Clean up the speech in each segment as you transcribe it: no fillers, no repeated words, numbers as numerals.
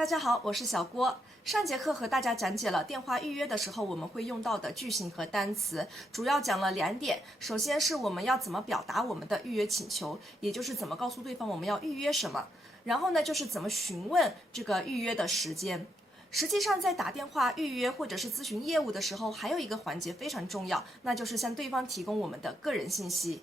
大家好，我是小郭。上节课和大家讲解了电话预约的时候我们会用到的句型和单词，主要讲了2点。首先是我们要怎么表达我们的预约请求，也就是怎么告诉对方我们要预约什么。然后呢，就是怎么询问这个预约的时间。实际上，在打电话预约或者是咨询业务的时候，还有一个环节非常重要，那就是向对方提供我们的个人信息。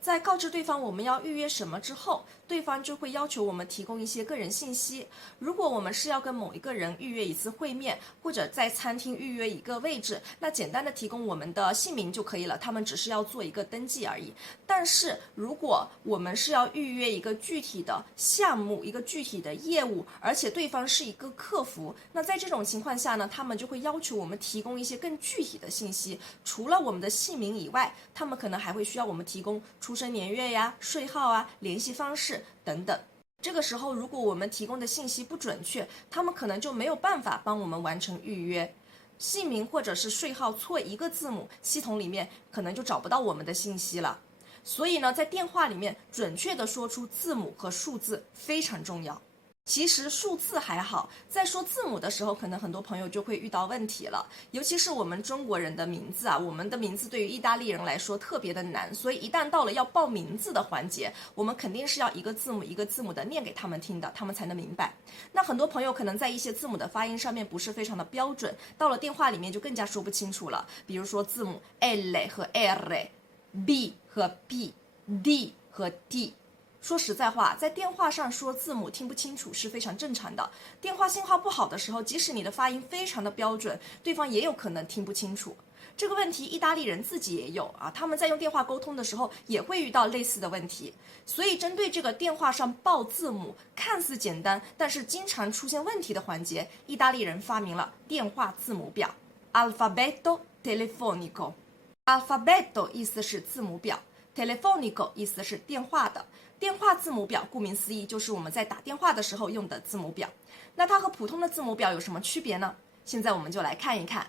在告知对方我们要预约什么之后，对方就会要求我们提供一些个人信息。如果我们是要跟某一个人预约一次会面，或者在餐厅预约一个位置，那简单的提供我们的姓名就可以了，他们只是要做一个登记而已。但是如果我们是要预约一个具体的项目，一个具体的业务，而且对方是一个客服，那在这种情况下呢，他们就会要求我们提供一些更具体的信息。除了我们的姓名以外，他们可能还会需要我们提供出生年月呀、税号啊、联系方式等等。这个时候，如果我们提供的信息不准确，他们可能就没有办法帮我们完成预约。姓名或者是税号错一个字母，系统里面可能就找不到我们的信息了。所以呢，在电话里面准确的说出字母和数字非常重要。其实数字还好，在说字母的时候，可能很多朋友就会遇到问题了。尤其是我们中国人的名字啊，我们的名字对于意大利人来说特别的难，所以一旦到了要报名字的环节，我们肯定是要一个字母一个字母的念给他们听的，他们才能明白。那很多朋友可能在一些字母的发音上面不是非常的标准，到了电话里面就更加说不清楚了。比如说字母 L 和 R，B 和 B，D 和 D。说实在话，在电话上说字母听不清楚是非常正常的。电话信号不好的时候，即使你的发音非常的标准，对方也有可能听不清楚。这个问题意大利人自己也有啊，他们在用电话沟通的时候也会遇到类似的问题。所以针对这个电话上报字母看似简单，但是经常出现问题的环节，意大利人发明了电话字母表 alfabeto telefonico。alfabeto 意思是字母表，telefonico 意思是电话的。电话字母表顾名思义就是我们在打电话的时候用的字母表。那它和普通的字母表有什么区别呢？现在我们就来看一看。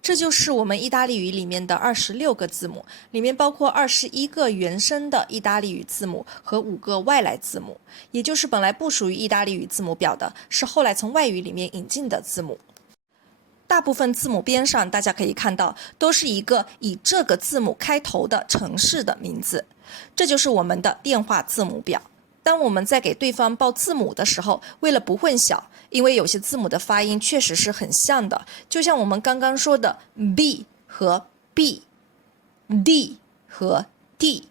这就是我们意大利语里面的26个字母，里面包括21个原生的意大利语字母和5个外来字母，也就是本来不属于意大利语字母表的，是后来从外语里面引进的字母。大部分字母边上大家可以看到都是一个以这个字母开头的城市的名字，这就是我们的电话字母表。当我们在给对方报字母的时候，为了不混淆，因为有些字母的发音确实是很像的，就像我们刚刚说的 B 和 B，D 和 D。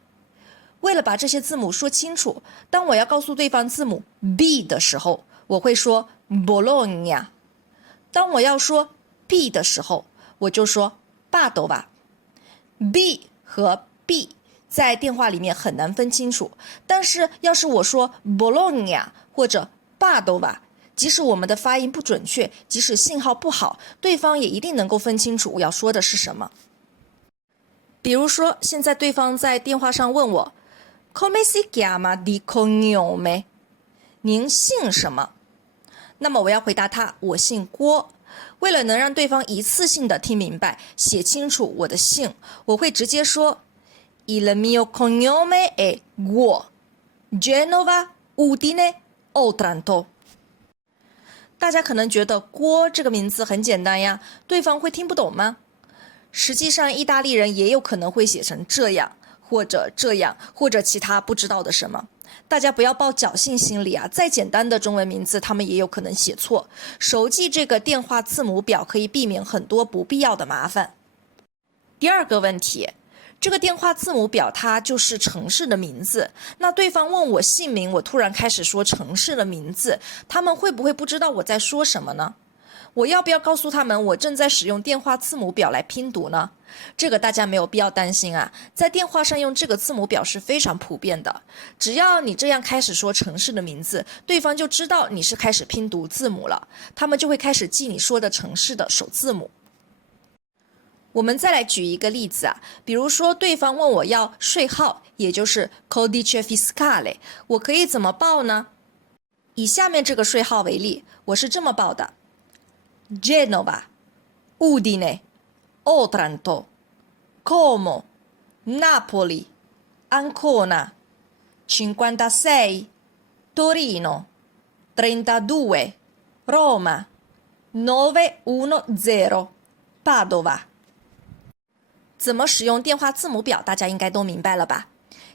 为了把这些字母说清楚，当我要告诉对方字母 B 的时候，我会说 Bologna。当我要说 B 的时候，我就说 Padova。B 和 B 在电话里面很难分清楚，但是要是我说 Bologna 或者 Padova， 即使我们的发音不准确，即使信号不好，对方也一定能够分清楚我要说的是什么。比如说，现在对方在电话上问我 Come si chiama di cognome？ 您姓什么？那么我要回答他，我姓郭。为了能让对方一次性的听明白，写清楚我的姓，我会直接说 Il mio cognome è Guo, Genova, Udine, Otranto。 大家可能觉得郭这个名字很简单呀，对方会听不懂吗？实际上意大利人也有可能会写成这样或者这样或者其他不知道的什么。大家不要抱侥幸心理啊，再简单的中文名字他们也有可能写错。熟记这个电话字母表可以避免很多不必要的麻烦。第二个问题，这个电话字母表它就是城市的名字，那对方问我姓名，我突然开始说城市的名字，他们会不会不知道我在说什么呢？我要不要告诉他们我正在使用电话字母表来拼读呢？这个大家没有必要担心啊，在电话上用这个字母表是非常普遍的。只要你这样开始说城市的名字，对方就知道你是开始拼读字母了，他们就会开始记你说的城市的首字母。我们再来举一个例子啊，比如说对方问我要税号，也就是 codice fiscale， 我可以怎么报呢？以下面这个税号为例，我是这么报的：Genova, Udine, Otranto, Como, Napoli, Ancona, 56, Torino, 32, Roma 910 Padova。怎么使用电话字母表，大家应该都明白了吧？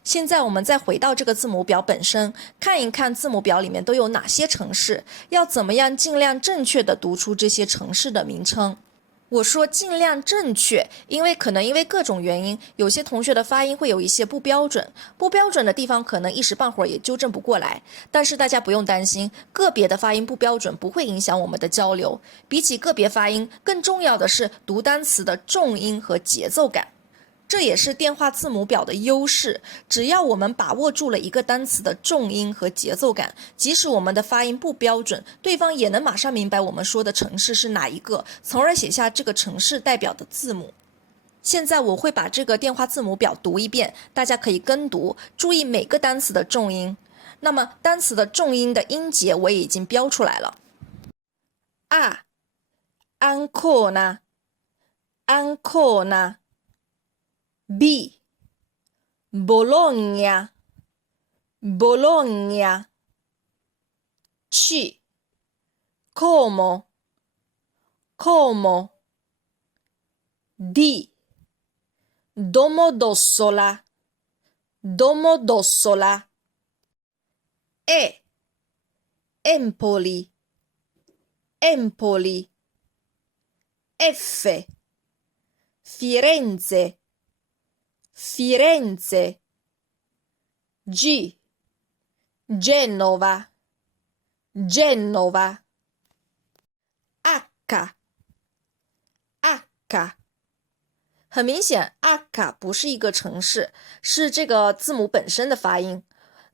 现在我们再回到这个字母表本身，看一看字母表里面都有哪些城市，要怎么样尽量正确的读出这些城市的名称。我说尽量正确，因为各种原因，有些同学的发音会有一些不标准，不标准的地方可能一时半会儿也纠正不过来。但是大家不用担心，个别的发音不标准不会影响我们的交流。比起个别发音，更重要的是读单词的重音和节奏感。这也是电话字母表的优势，只要我们把握住了一个单词的重音和节奏感，即使我们的发音不标准，对方也能马上明白我们说的城市是哪一个，从而写下这个城市代表的字母。现在我会把这个电话字母表读一遍，大家可以跟读，注意每个单词的重音。那么单词的重音的音节我也已经标出来了。A Ancona Ancona B Bologna Bologna C Como Como D Domodossola Domodossola E Empoli Empoli F Firenze Firenze G Genova Genova H H 很明显 H 不是一个城市，是这个字母本身的发音。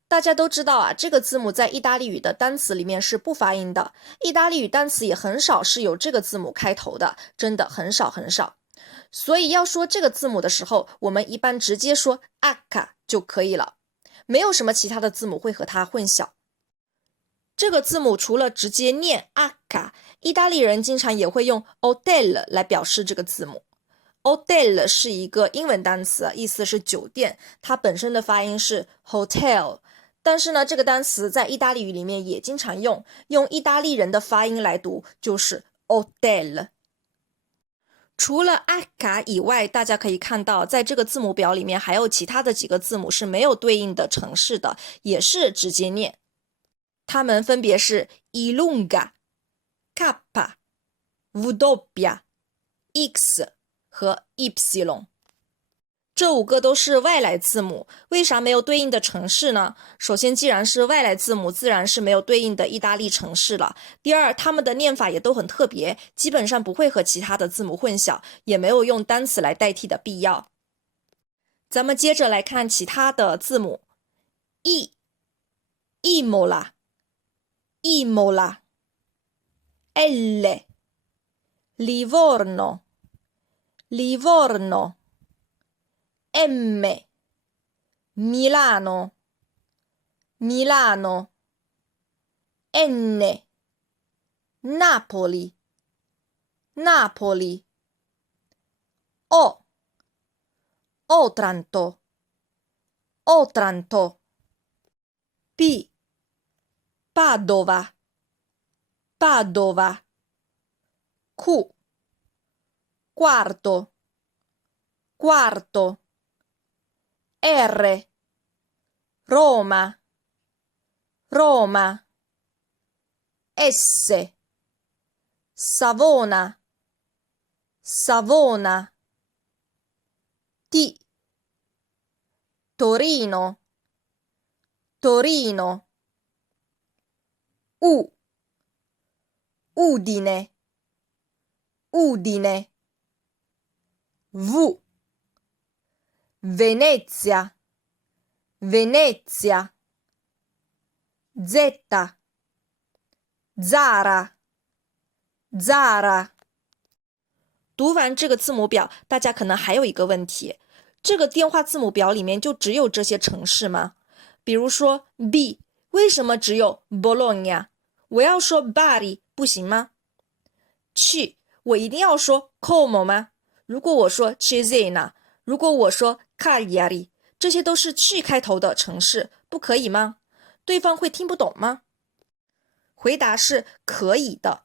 大家都知道啊，这个字母在意大利语的单词里面是不发音的，意大利语单词也很少是有这个字母开头的，真的很少很少。所以要说这个字母的时候，我们一般直接说 H 就可以了，没有什么其他的字母会和它混淆。这个字母除了直接念 H， 意大利人经常也会用 hotel 来表示这个字母。hotel 是一个英文单词，意思是酒店，它本身的发音是 hotel。但是呢，这个单词在意大利语里面也经常用意大利人的发音来读，就是 hotel。除了 H 以外，大家可以看到，在这个字母表里面还有其他的几个字母是没有对应的城市的，也是直接念。它们分别是 K、W、X 和 Y。这5个都是外来字母，为啥没有对应的城市呢？首先，既然是外来字母，自然是没有对应的意大利城市了。第二，它们的念法也都很特别，基本上不会和其他的字母混淆，也没有用单词来代替的必要。咱们接着来看其他的字母 Imola Imola L Livorno Livorno M Milano Milano N Napoli Napoli O Otranto Otranto P Padova Padova Q Quarto Quarto R Roma Roma S Savona Savona T Torino Torino U Udine Udine V Venezia Venezia Z Zara Zara。 读完这个字母表，大家可能还有一个问题，这个电话字母表里面就只有这些城市吗？比如说 B， 为什么只有 Bologna？ 我要说 Bari 不行吗？ C， 我一定要说 Como 吗？如果我说 Cesena， 如果我说 Cagliari， 这些都是 C 开头的城市，不可以吗？对方会听不懂吗？回答是可以的，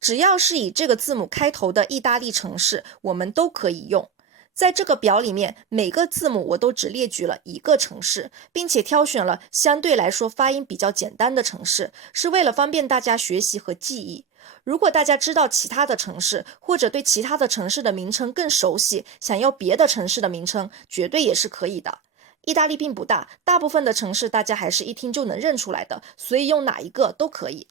只要是以这个字母开头的意大利城市，我们都可以用。在这个表里面，每个字母我都只列举了一个城市，并且挑选了相对来说发音比较简单的城市，是为了方便大家学习和记忆。如果大家知道其他的城市，或者对其他的城市的名称更熟悉，想要别的城市的名称，绝对也是可以的。意大利并不大，大部分的城市大家还是一听就能认出来的，所以用哪一个都可以。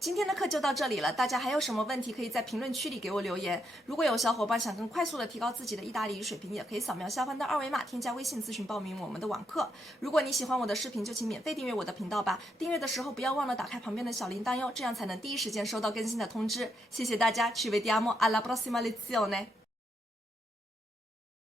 今天的课就到这里了，大家还有什么问题可以在评论区里给我留言。如果有小伙伴想更快速的提高自己的意大利语水平，也可以扫描下方的二维码，添加微信咨询报名我们的网课。如果你喜欢我的视频，就请免费订阅我的频道吧。订阅的时候不要忘了打开旁边的小铃铛哟，这样才能第一时间收到更新的通知。谢谢大家，ci vediamo alla prossima lezione。